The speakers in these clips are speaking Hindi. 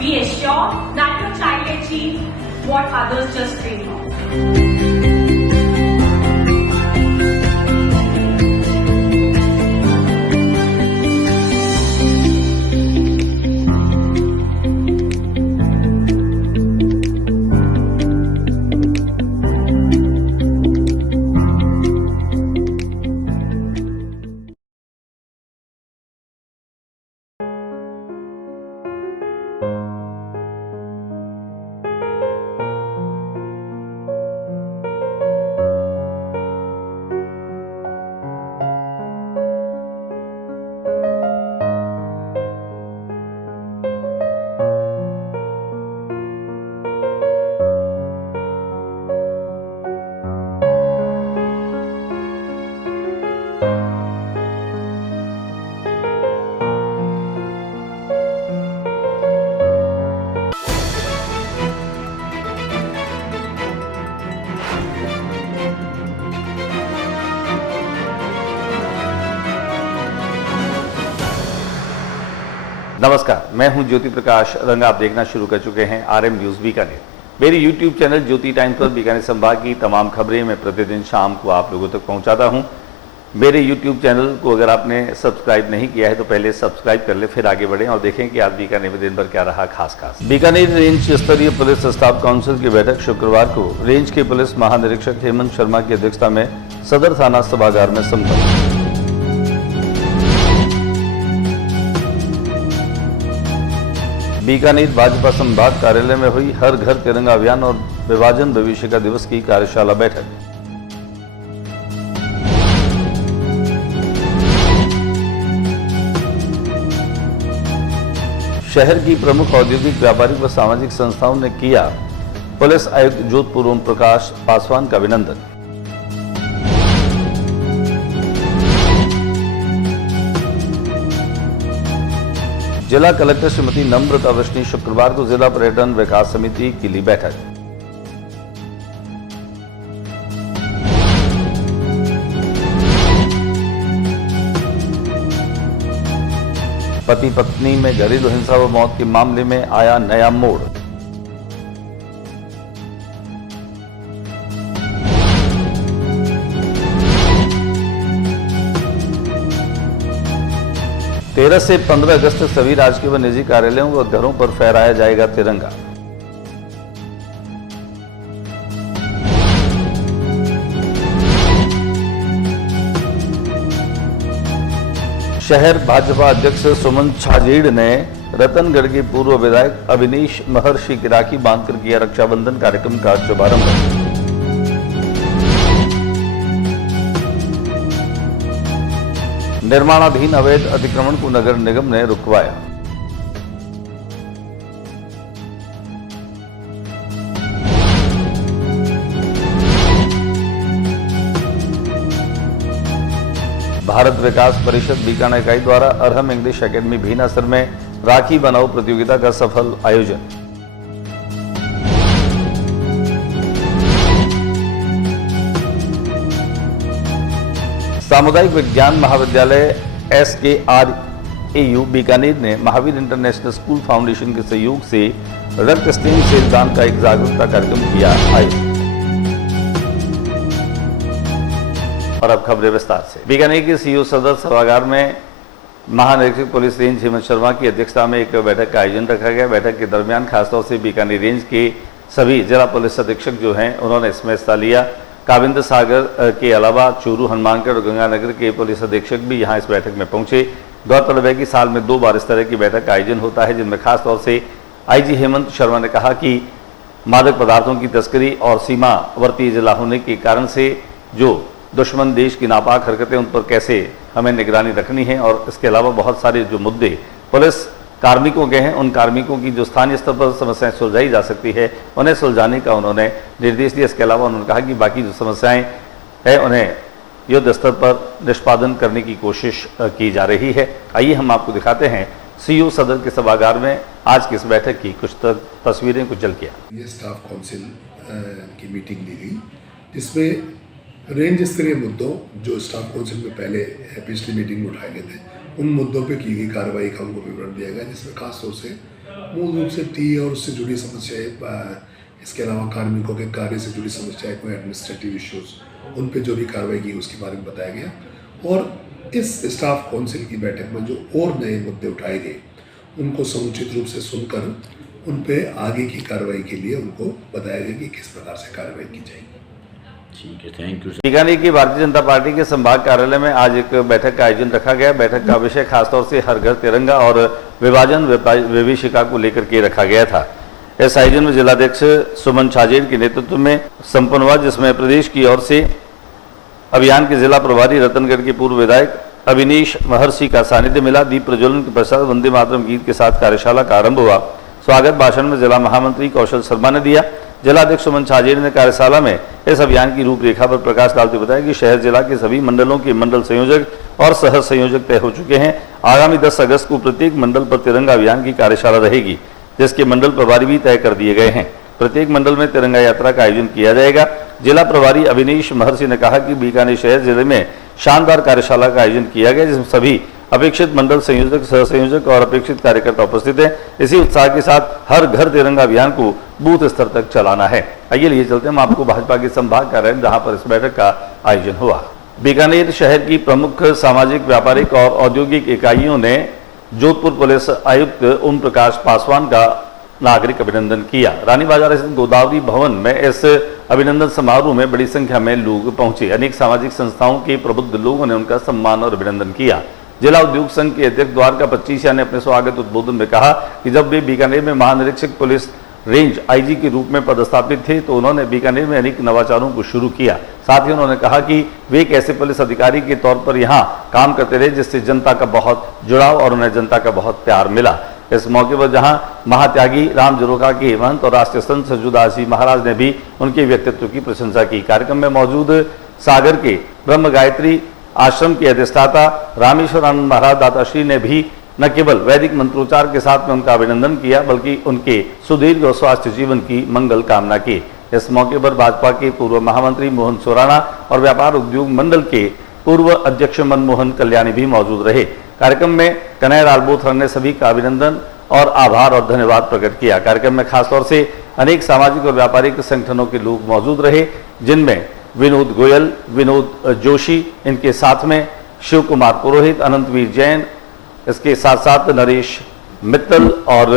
We assure that your child achieves what others just dream of. नमस्कार, मैं हूं ज्योति प्रकाश रंग। आप देखना शुरू कर चुके हैं आरएम न्यूज बीकानेर। मेरी यूट्यूब चैनल ज्योति टाइम्स पर बीकानेर संभाग की तमाम खबरें मैं प्रतिदिन शाम को आप लोगों तक पहुंचाता हूं। मेरे यूट्यूब चैनल को अगर आपने सब्सक्राइब नहीं किया है तो पहले सब्सक्राइब कर ले, फिर आगे बढ़ें और देखें कि आज बीकानेर में दिन भर क्या रहा खास। बीकानेर रेंज स्तरीय पुलिस स्टाफ काउंसिल की बैठक शुक्रवार को रेंज के पुलिस महानिरीक्षक हेमंत शर्मा की अध्यक्षता में सदर थाना सभागार में संपन्न। बीकानेर भाजपा संभाग कार्यालय में हुई हर घर तिरंगा अभियान और विभाजन भविष्य का दिवस की कार्यशाला बैठक। शहर की प्रमुख औद्योगिक, व्यापारिक व सामाजिक संस्थाओं ने किया पुलिस आयुक्त जोधपुर ओम प्रकाश पासवान का अभिनंदन। जिला कलेक्टर श्रीमती नम्रता वृष्णि शुक्रवार को जिला पर्यटन विकास समिति की ली बैठक। पति पत्नी में घरेलू हिंसा व मौत के मामले में आया नया मोड़। तेरह से 15 अगस्त तक सभी राजकीय व निजी कार्यालयों व घरों पर फहराया जाएगा तिरंगा। शहर भाजपा अध्यक्ष सुमन छाजेड़ ने रतनगढ़ के पूर्व विधायक अविनेश महर्षि की राखी बांधकर किया रक्षाबंधन कार्यक्रम का शुभारंभ। निर्माणाधीन अवैध अतिक्रमण को नगर निगम ने रुकवाया। भारत विकास परिषद बीकानेर इकाई द्वारा अरहम इंग्लिश एकेडमी भीनासर में राखी बनाओ प्रतियोगिता का सफल आयोजन। सामुदायिक विज्ञान महाविद्यालय SKRAU बीकानेर ने महावीर इंटरनेशनल स्कूल फाउंडेशन के सहयोग से रक्त स्टेन सेल दान का एक जागरूकता कार्यक्रम किया आयोजित। और अब खबरें विस्तार से। बीकानेर के सीओ सदर सभागार में महानिरीक्षक पुलिस रेंज हेमंत शर्मा की अध्यक्षता में एक बैठक का आयोजन रखा गया। बैठक के दरमियान खासतौर से बीकानेर रेंज के सभी जिला पुलिस अधीक्षक जो हैं उन्होंने इसमें हिस्सा लिया। काविंद सागर के अलावा चूरू, हनुमानगढ़ और गंगानगर के पुलिस अधीक्षक भी यहां इस बैठक में पहुंचे। गौरतलब है कि साल में 2 बार इस तरह की बैठक का आयोजन होता है, जिनमें खासतौर से आईजी हेमंत शर्मा ने कहा कि मादक पदार्थों की तस्करी और सीमावर्ती जिला होने के कारण से जो दुश्मन देश की नापाक हरकतें उन पर कैसे हमें निगरानी रखनी है, और इसके अलावा बहुत सारे जो मुद्दे पुलिस कार्मिकों के हैं, उन कार्मिकों की जो स्थानीय स्तर पर समस्याएं सुलझाई जा सकती है उन्हें सुलझाने का उन्होंने निर्देश दिया। इसके अलावा उन्होंने कहा कि बाकी जो समस्याएं हैं उन्हें युद्ध स्तर पर निष्पादन करने की कोशिश की जा रही है। आइए हम आपको दिखाते हैं सीओ सदर के सभागार में आज की इस बैठक की कुछ तस्वीरें कुछ झलकियां। ये स्टाफ काउंसिल की मीटिंग ली गई, जिसमें रेंज स्तरीय मुद्दों जो स्टाफ काउंसिल में पहले पिछली मीटिंग में उठाए गए थे, उन मुद्दों पे की गई कार्रवाई का उनको विवरण दिया गया, जिसमें खास तौर से मूल रूप से टी और उससे जुड़ी समस्याएं, इसके अलावा कार्मिकों के कार्य से जुड़ी समस्याएं, कोई एडमिनिस्ट्रेटिव इश्यूज, उन पे जो भी कार्रवाई की उसके बारे में बताया गया। और इस स्टाफ काउंसिल की बैठक में जो और नए मुद्दे उठाए गए उनको समुचित रूप से सुनकर उन पे आगे की कार्रवाई के लिए उनको बताया गया कि किस प्रकार से कार्रवाई की जाएगी। ठीक है, थैंक यू। बीकानेर की भारतीय जनता पार्टी के संभाग कार्यालय में आज एक बैठक का आयोजन रखा गया। बैठक का विषय खासतौर से हर घर तिरंगा और विभाजन विभीषिका को लेकर के रखा गया था। इस आयोजन में जिलाध्यक्ष सुमन छाजेड़ के नेतृत्व में संपन्न हुआ, जिसमें प्रदेश की ओर से अभियान के जिला प्रभारी रतनगढ़ के पूर्व विधायक अविनीश महर्षि का सानिध्य मिला। दीप प्रज्वलन के पश्चात वंदे मातरम गीत के साथ कार्यशाला का आरंभ हुआ। स्वागत भाषण में जिला महामंत्री कौशल शर्मा ने दिया। जिलाध्यक्ष सुमन छाजेड़ ने कार्यशाला में इस अभियान की रूपरेखा पर प्रकाश डालते बताया कि शहर जिला के सभी मंडलों के मंडल संयोजक और सह संयोजक तय हो चुके हैं। आगामी 10 अगस्त को प्रत्येक मंडल पर तिरंगा अभियान की कार्यशाला रहेगी, जिसके मंडल प्रभारी भी तय कर दिए गए हैं। प्रत्येक मंडल में तिरंगा यात्रा का आयोजन किया जाएगा। जिला प्रभारी अविनीश महर्षि ने कहा कि बीकानेर शहर जिले में शानदार कार्यशाला का आयोजन किया गया, जिसमें सभी अपेक्षित मंडल संयोजक, सह संयोजक और अपेक्षित कार्यकर्ता उपस्थित हैं। इसी उत्साह के साथ हर घर तिरंगा अभियान को बूथ स्तर तक चलाना है। आइए लिए चलते हैं हम आपको भाजपा के संभाग कार्यालय जहां पर इस बैठक का आयोजन हुआ। बीकानेर शहर की प्रमुख सामाजिक, व्यापारिक और औद्योगिक इकाइयों ने जोधपुर पुलिस आयुक्त ओम प्रकाश पासवान का नागरिक अभिनंदन किया। रानी बाजार स्थित गोदावरी भवन में इस अभिनंदन समारोह में बड़ी संख्या में लोग पहुंचे। अनेक सामाजिक संस्थाओं के प्रबुद्ध लोगों ने उनका सम्मान और अभिनंदन किया। जिला उद्योग संघ के अध्यक्ष द्वारका 25 ने अपने स्वागत उद्बोधन में कहा कि जब वे बीकानेर में महानिरीक्षक पुलिस रेंज आईजी के रूप में पदस्थापित थे तो उन्होंने बीकानेर में अनेक नवाचारों को शुरू किया। साथ ही उन्होंने कहा कि वे एक ऐसे पुलिस अधिकारी के तौर पर यहाँ काम करते रहे जिससे जनता का बहुत जुड़ाव और उन्हें जनता का बहुत प्यार मिला। इस मौके पर जहां महात्यागी राम जरोखा के महंत और राष्ट्रीय संत सरजूदास जी महाराज ने भी उनके व्यक्तित्व की प्रशंसा की। कार्यक्रम में मौजूद सागर के ब्रह्म गायत्री आश्रम के अधिष्ठाता रामेश्वरानंद महाराज दाताश्री ने भी न केवल वैदिक मंत्रोच्चार के साथ में उनका अभिनंदन किया बल्कि उनके सुदीर्घ और स्वास्थ्य जीवन की मंगल कामना की। इस मौके पर भाजपा के पूर्व महामंत्री मोहन सोराना और व्यापार उद्योग मंडल के पूर्व अध्यक्ष मनमोहन कल्याणी भी मौजूद रहे। कार्यक्रम में कन्हैयालाल बोथरा ने सभी का अभिनंदन और आभार और धन्यवाद प्रकट किया। कार्यक्रम में खासतौर से अनेक सामाजिक और व्यापारिक संगठनों के लोग मौजूद रहे, जिनमें विनोद गोयल, विनोद जोशी, इनके साथ में शिव कुमार पुरोहित, अनंतवीर जैन, इसके साथ साथ नरेश मित्तल और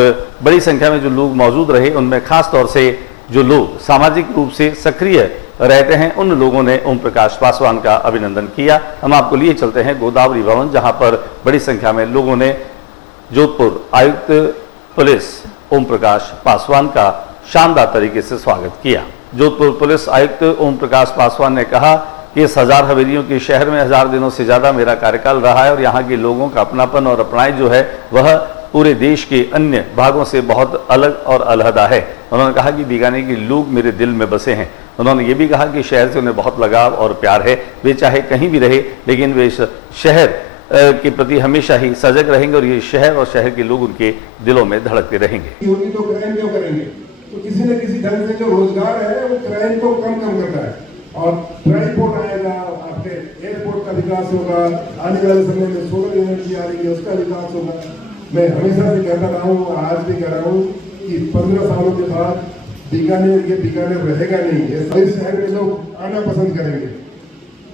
बड़ी संख्या में जो लोग मौजूद रहे उनमें खास तौर से जो लोग सामाजिक रूप से सक्रिय रहते हैं उन लोगों ने ओम प्रकाश पासवान का अभिनंदन किया। हम आपको लिए चलते हैं गोदावरी भवन, जहां पर बड़ी संख्या में लोगों ने जोधपुर आयुक्त पुलिस ओम प्रकाश पासवान का शानदार तरीके से स्वागत किया। जोधपुर पुलिस आयुक्त ओम प्रकाश पासवान ने कहा कि इस 1000 हवेलियों के शहर में 1000 दिनों से ज्यादा मेरा कार्यकाल रहा है और यहाँ के लोगों का अपनापन और अपनाई जो है वह पूरे देश के अन्य भागों से बहुत अलग और अलहदा है। उन्होंने कहा कि बीकानेर के लोग मेरे दिल में बसे हैं। उन्होंने ये भी कहा कि शहर से उन्हें बहुत लगाव और प्यार है। वे चाहे कहीं भी रहे लेकिन वे इस शहर के प्रति हमेशा ही सजग रहेंगे और ये शहर और शहर के लोग उनके दिलों में धड़कते रहेंगे। तो क्राइम क्यों करेंगे? तो किसी न किसी ढंग से जो रोजगार है वो क्राइम को कम करता है और ट्रांसपोर्ट आएगा, आपके एयरपोर्ट का विकास होगा, आने वाले समय में सोलर एनर्जी आ रही है उसका विकास होगा। मैं हमेशा से कहता रहा हूँ, आज भी कह रहा हूँ कि 15 सालों के बाद बीकानेर रहेगा नहीं, इस शहर में लोग आना पसंद करेंगे।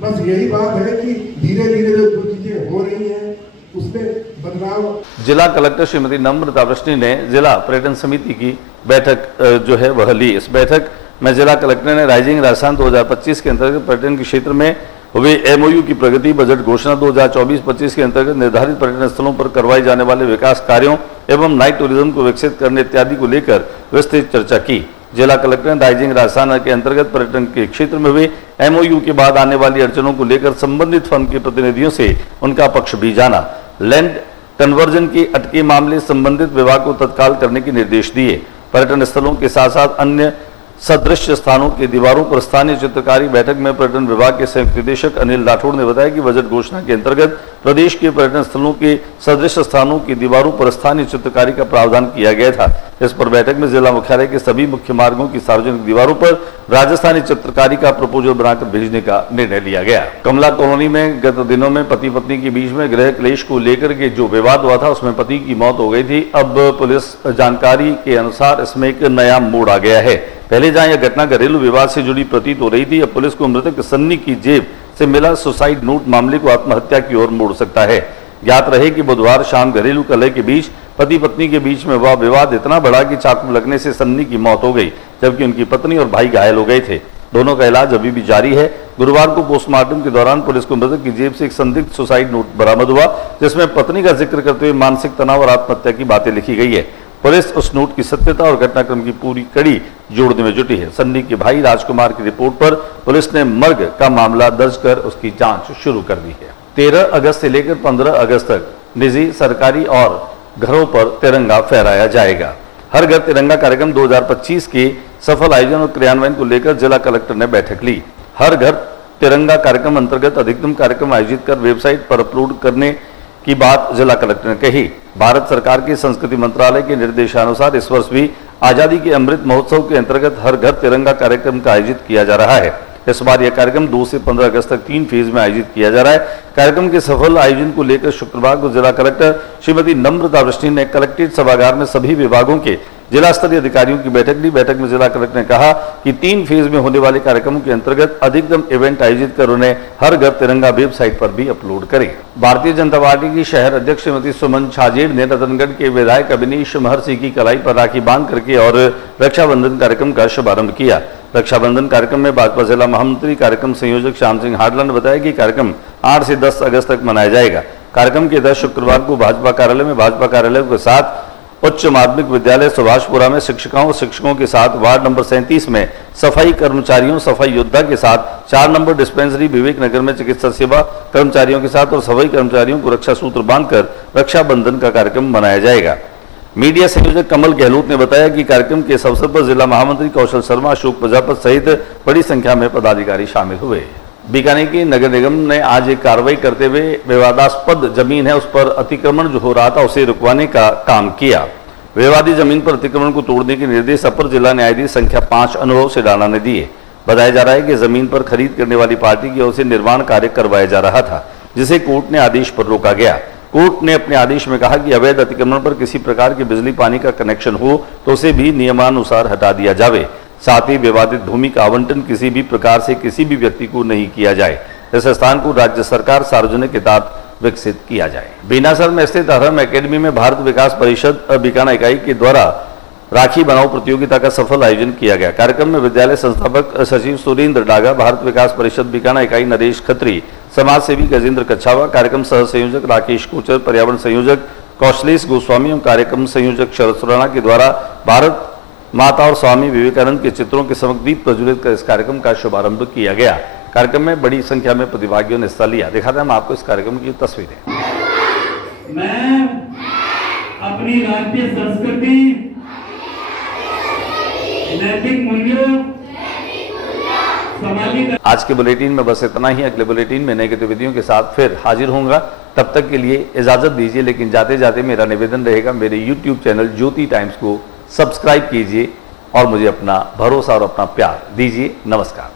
बस यही बात है कि धीरे धीरे जो चीजें हो रही हैं उसमें बदलाव। जिला कलेक्टर श्रीमती नम्रता वृष्टि ने जिला पर्यटन समिति की बैठक जो है वह ली। इस बैठक में जिला कलेक्टर ने राइजिंग राजस्थान 2025 के अंतर्गत पर्यटन के क्षेत्र में हुए एमओयू की प्रगति, बजट घोषणा 2024-25 के अंतर्गत निर्धारित पर्यटन स्थलों पर करवाए जाने वाले विकास कार्यों एवं नाइट टूरिज्म को विकसित करने इत्यादि को लेकर विस्तृत चर्चा की। जिला कलेक्टर ने राइजिंग राजस्थान के अंतर्गत पर्यटन के क्षेत्र में हुए एमओयू के बाद आने वाली अड़चनों को लेकर संबंधित फर्म के प्रतिनिधियों से उनका पक्ष भी जाना। लैंड कन्वर्जन के अटके मामले संबंधित विभाग को तत्काल करने के निर्देश दिए। पर्यटन स्थलों के साथ साथ अन्य सदृश स्थानों की दीवारों पर स्थानीय चित्रकारी बैठक में पर्यटन विभाग के संयुक्त निदेशक अनिल राठौड़ ने बताया कि बजट घोषणा के अंतर्गत प्रदेश के पर्यटन स्थलों के सदृश स्थानों की दीवारों पर स्थानीय चित्रकारी का प्रावधान किया गया था, इस पर बैठक में जिला मुख्यालय के सभी मुख्य मार्गों की सार्वजनिक दीवारों पर राजस्थानी चित्रकारी का प्रपोजल बनाकर भेजने का निर्णय लिया गया। कमला कॉलोनी में गत दिनों में पति पत्नी के बीच में गृह क्लेश को लेकर के जो विवाद हुआ था उसमें पति की मौत हो गई थी। अब पुलिस जानकारी के अनुसार इसमें एक नया मोड़ आ गया है। पहले जहां यह घटना घरेलू विवाद से जुड़ी प्रतीत हो रही थी, अब पुलिस को मृतक सन्नी की जेब से मिला सुसाइड नोट मामले को आत्महत्या की ओर मोड़ सकता है। ज्ञात रहे कि बुधवार शाम घरेलू कलह के बीच पति पत्नी के बीच में वह विवाद इतना बढ़ा कि चाकू लगने से सन्नी की मौत हो गई, जबकि उनकी पत्नी और भाई घायल हो गए थे। दोनों का इलाज अभी भी जारी है। गुरुवार को पोस्टमार्टम के दौरान पुलिस को मृतक की जेब से एक संदिग्ध सुसाइड नोट बरामद हुआ, जिसमें पत्नी का जिक्र करते हुए मानसिक तनाव और आत्महत्या की बातें लिखी गई है। पुलिस उस नोट की सत्यता और घटनाक्रम की पूरी कड़ी जोड़ने में जुटी है। सन्नी के भाई राजकुमार की रिपोर्ट पर पुलिस ने मर्ग का मामला दर्ज कर उसकी जांच शुरू कर दी है। 13 अगस्त से लेकर 15 अगस्त तक निजी, सरकारी और घरों पर तिरंगा फहराया जाएगा। हर घर तिरंगा कार्यक्रम 2025 के सफल आयोजन और क्रियान्वयन को लेकर जिला कलेक्टर ने बैठक ली। हर घर तिरंगा कार्यक्रम अंतर्गत अधिकतम कार्यक्रम आयोजित कर वेबसाइट पर अपलोड करने की बात जिला कलेक्टर ने कही। भारत सरकार के संस्कृति मंत्रालय के निर्देशानुसार इस वर्ष भी आजादी के अमृत महोत्सव के अंतर्गत हर घर तिरंगा कार्यक्रम का आयोजित किया जा रहा है। इस बार यह कार्यक्रम 2 से 15 अगस्त तक 3 फेज में आयोजित किया जा रहा है। कार्यक्रम के सफल आयोजन को लेकर शुक्रवार को जिला कलेक्टर श्रीमती नम्रता वृष्टि ने कलेक्ट्रेट सभागार में सभी विभागों के जिला स्तरीय अधिकारियों की बैठक ली। बैठक में जिला कलेक्टर ने कहा कि 3 फेज में होने वाले कार्यक्रमों के अंतर्गत अधिकतम इवेंट आयोजित कर उन्हें हर घर तिरंगा वेबसाइट पर भी अपलोड करें। भारतीय जनता पार्टी की शहर अध्यक्ष श्रीमती सुमन छाजेड़ ने रतनगढ़ के विधायक अभिनीश महर्षि की कलाई पर राखी बांध करके और रक्षाबंधन कार्यक्रम का शुभारंभ किया। रक्षाबंधन कार्यक्रम में भाजपा जिला महामंत्री कार्यक्रम संयोजक श्याम सिंह हाडला ने बताया कि कार्यक्रम 8 से 10 अगस्त तक मनाया जाएगा। कार्यक्रम के तहत शुक्रवार को भाजपा कार्यालय के साथ उच्च माध्यमिक विद्यालय सुभाषपुरा में शिक्षिकाओं और शिक्षकों के साथ वार्ड नंबर 37 में सफाई कर्मचारियों, सफाई योद्धा के साथ 4 नंबर डिस्पेंसरी विवेक नगर में चिकित्सा सेवा कर्मचारियों के साथ और सफाई कर्मचारियों को रक्षा सूत्र बांधकर रक्षाबंधन का कार्यक्रम मनाया जाएगा। मीडिया संयोजक कमल गहलोत ने बताया कि कार्यक्रम के इस अवसर पर जिला महामंत्री कौशल शर्मा, अशोक प्रजापत सहित बड़ी संख्या में पदाधिकारी शामिल हुए। बीकानेर की नगर निगम ने आज एक कार्रवाई करते हुए विवादास्पद जमीन है उस पर अतिक्रमण जो हो रहा था उसे रुकवाने का काम किया। विवादी जमीन पर अतिक्रमण को तोड़ने के निर्देश अपर जिला न्यायाधीश संख्या 5 अनुभव सिडाना ने दिए। बताया जा रहा है कि जमीन पर खरीद करने वाली पार्टी की ओर से निर्माण कार्य करवाया जा रहा था, जिसे कोर्ट ने आदेश पर रोका गया। कोर्ट ने अपने आदेश में कहा कि अवैध अतिक्रमण पर किसी प्रकार के बिजली पानी का कनेक्शन हो तो उसे भी नियमानुसार हटा दिया जावे। साथ ही विवादित भूमि का आवंटन किसी भी प्रकार से किसी भी व्यक्ति को नहीं किया जाए। इस स्थान को राज्य सरकार सार्वजनिक हितार्थ विकसित किया जाए। बीनासर में स्थित अरहम एकेडमी में भारत विकास परिषद बीकाना इकाई के द्वारा राखी बनाओ प्रतियोगिता का सफल आयोजन किया गया। कार्यक्रम में विद्यालय संस्थापक सचिव सुरेंद्र डागा, भारत विकास परिषद बीकाना इकाई नरेश खत्री, समाज सेवी गजेंद्र कच्छावा, कार्यक्रम सह संयोजक राकेश कोचर, पर्यावरण संयोजक कौशलेश गोस्वामी और कार्यक्रम संयोजक शरद सुराना के द्वारा भारत माता और स्वामी विवेकानंद के चित्रों के समक्ष दीप प्रज्वलित कर इस कार्यक्रम का शुभारंभ किया गया। कार्यक्रम में बड़ी संख्या में प्रतिभागियों ने हिस्सा लिया। दिखाते हैं हम आपको इस कार्यक्रम की तस्वीरें। मैं अपनी राष्ट्रीय संस्कृति, नैतिक मूल्यों, आज के बुलेटिन में बस इतना ही। अगले बुलेटिन में नई गतिविधियों के साथ फिर हाजिर होऊंगा। तब तक के लिए इजाजत दीजिए, लेकिन जाते जाते मेरा निवेदन रहेगा, मेरे YouTube चैनल ज्योति टाइम्स को सब्सक्राइब कीजिए और मुझे अपना भरोसा और अपना प्यार दीजिए। नमस्कार।